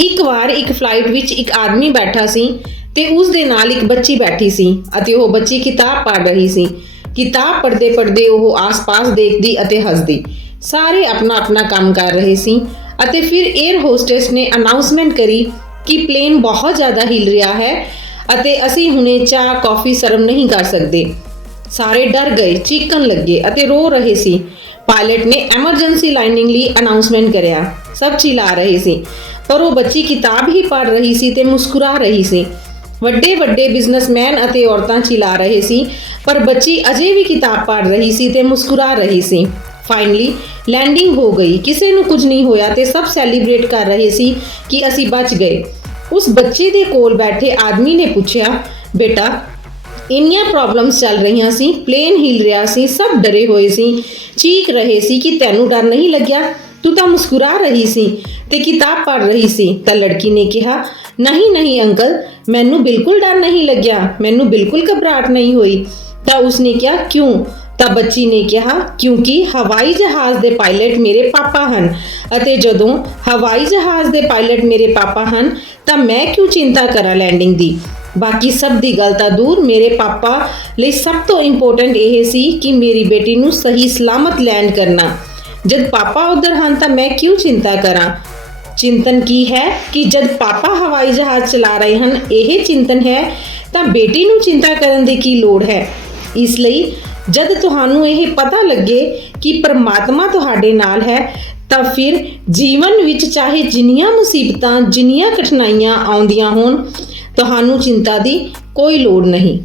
ਇੱਕ ਵਾਰ ਇੱਕ ਫਲਾਈਟ ਵਿੱਚ ਇੱਕ ਆਦਮੀ ਬੈਠਾ ਸੀ ਤੇ ਉਸ ਦੇ ਨਾਲ ਇੱਕ ਬੱਚੀ ਬੈਠੀ ਸੀ ਅਤੇ ਉਹ ਬੱਚੀ ਕਿਤਾਬ ਪੜ੍ਹ ਰਹੀ ਸੀ। ਕਿਤਾਬ ਪੜ੍ਹਦੇ ਪੜ੍ਹਦੇ ਉਹ ਆਸ-ਪਾਸ ਦੇਖਦੀ ਅਤੇ ਹੱਸਦੀ। ਸਾਰੇ ਆਪਣਾ ਆਪਣਾ ਕੰਮ ਕਰ ਰਹੇ ਸੀ ਅਤੇ ਫਿਰ 에ਅਰ ਹੋਸਟੈਸ ਨੇ ਅਨਾਉਂਸਮੈਂਟ ਕਰੀ ਕਿ ਪਲੇਨ ਬਹੁਤ ਜ਼ਿਆਦਾ ਹਿਲ ਰਿਹਾ ਹੈ ਅਤੇ ਅਸੀਂ ਹੁਣੇ ਚਾਹ ਕਾਫੀ ਸਰਵ ਨਹੀਂ ਕਰ ਸਕਦੇ। ਸਾਰੇ ਡਰ ਗਏ, ਚੀਕਣ ਲੱਗੇ ਅਤੇ ਰੋ ਰਹੇ ਸੀ। ਪਾਇਲਟ ਨੇ ਐਮਰਜੈਂਸੀ ਲਾਈਨਿੰਗ ਲਈ ਅਨਾਉਂਸਮੈਂਟ ਕਰਿਆ। ਸਭ ਚਿਲਾ ਰਹੇ ਸੀ। ਪਰ ਉਹ ਬੱਚੀ ਕਿਤਾਬ ਹੀ ਪੜ੍ਹ ਰਹੀ ਸੀ ਤੇ ਮੁਸਕਰਾ ਰਹੀ ਸੀ। ਵੱਡੇ ਵੱਡੇ ਬਿਜ਼ਨਸਮੈਨ ਅਤੇ ਔਰਤਾਂ ਚਿਲਾ ਰਹੇ ਸੀ, ਪਰ ਬੱਚੀ ਅਜੇ ਵੀ ਕਿਤਾਬ ਪੜ੍ਹ ਰਹੀ ਸੀ ਤੇ ਮੁਸਕਰਾ ਰਹੀ ਸੀ। ਫਾਈਨਲੀ ਲੈਂਡਿੰਗ ਹੋ ਗਈ। ਕਿਸੇ ਨੂੰ ਕੁਝ ਨਹੀਂ ਹੋਇਆ ਤੇ ਸਭ ਸੈਲੀਬ੍ਰੇਟ ਕਰ ਰਹੇ ਸੀ ਕਿ ਅਸੀਂ ਬਚ ਗਏ। ਉਸ ਬੱਚੇ ਦੇ ਕੋਲ ਬੈਠੇ ਆਦਮੀ ਨੇ ਪੁੱਛਿਆ, ਬੇਟਾ, ਇੰਨੀਆਂ ਪ੍ਰੋਬਲਮਸ ਚੱਲ ਰਹੀਆਂ ਸੀ ਪਲੇਨ ਹਿਲ ਰਿਹਾ ਸੀ, ਸਭ ਡਰੇ ਹੋਏ ਸੀ ਚੀਕ ਰਹੇ ਸੀ ਕਿ ਤੈਨੂੰ ਡਰ ਨਹੀਂ ਲੱਗਿਆ? ਤੂੰ ਤਾਂ ਮੁਸਕਰਾ ਰਹੀ ਸੀ ਤੇ ਕਿਤਾਬ ਪੜ੍ਹ ਰਹੀ ਸੀ, ਤਾਂ ਲੜਕੀ ਨੇ ਕਿਹਾ, ਨਹੀਂ ਨਹੀਂ ਅੰਕਲ, ਮੈਨੂੰ ਬਿਲਕੁਲ ਡਰ ਨਹੀਂ ਲੱਗਿਆ, ਮੈਨੂੰ ਬਿਲਕੁਲ ਘਬਰਾਹਟ ਨਹੀਂ ਹੋਈ। ਤਾਂ ਉਸਨੇ ਕਿਹਾ, ਕਿਉਂ? ਤਾਂ ਬੱਚੀ ਨੇ ਕਿਹਾ, ਕਿਉਂਕਿ ਹਵਾਈ ਜਹਾਜ਼ ਦੇ ਪਾਇਲਟ ਮੇਰੇ ਪਾਪਾ ਹਨ ਅਤੇ ਜਦੋਂ ਹਵਾਈ ਜਹਾਜ਼ ਦੇ ਪਾਇਲਟ ਮੇਰੇ ਪਾਪਾ ਹਨ, ਤਾਂ ਮੈਂ ਕਿਉਂ ਚਿੰਤਾ ਕਰਾਂ ਲੈਂਡਿੰਗ ਦੀ? ਬਾਕੀ ਸਭ ਦੀ ਗੱਲ ਤਾਂ ਦੂਰ, ਮੇਰੇ ਪਾਪਾ ਲਈ ਸਭ ਤੋਂ ਇੰਪੋਰਟੈਂਟ ਇਹ ਸੀ ਕਿ ਮੇਰੀ ਬੇਟੀ ਨੂੰ ਸਹੀ ਸਲਾਮਤ ਲੈਂਡ ਕਰਨਾ। ਜਦ ਪਾਪਾ ਉਧਰ ਹਨ ਤਾਂ ਮੈਂ ਕਿਉਂ ਚਿੰਤਾ ਕਰਾਂ? ਚਿੰਤਨ ਕੀ ਹੈ ਕਿ ਜਦ ਪਾਪਾ ਹਵਾਈ ਜਹਾਜ਼ ਚਲਾ ਰਹੇ ਹਨ, ਇਹ ਚਿੰਤਨ ਹੈ, ਤਾਂ ਬੇਟੀ ਨੂੰ ਚਿੰਤਾ ਕਰਨ ਦੀ ਕੀ ਲੋੜ ਹੈ? ਇਸ ਲਈ ਜਦ ਤੁਹਾਨੂੰ ਇਹ ਪਤਾ ਲੱਗੇ ਕਿ ਪਰਮਾਤਮਾ ਤੁਹਾਡੇ ਨਾਲ ਹੈ, ਤਾਂ ਫਿਰ ਜੀਵਨ ਵਿੱਚ ਚਾਹੇ ਜਿੰਨੀਆਂ ਮੁਸੀਬਤਾਂ, ਜਿੰਨੀਆਂ ਕਠਿਨਾਈਆਂ ਆਉਂਦੀਆਂ ਹੋਣ, ਤੁਹਾਨੂੰ ਚਿੰਤਾ ਦੀ ਕੋਈ ਲੋੜ ਨਹੀਂ।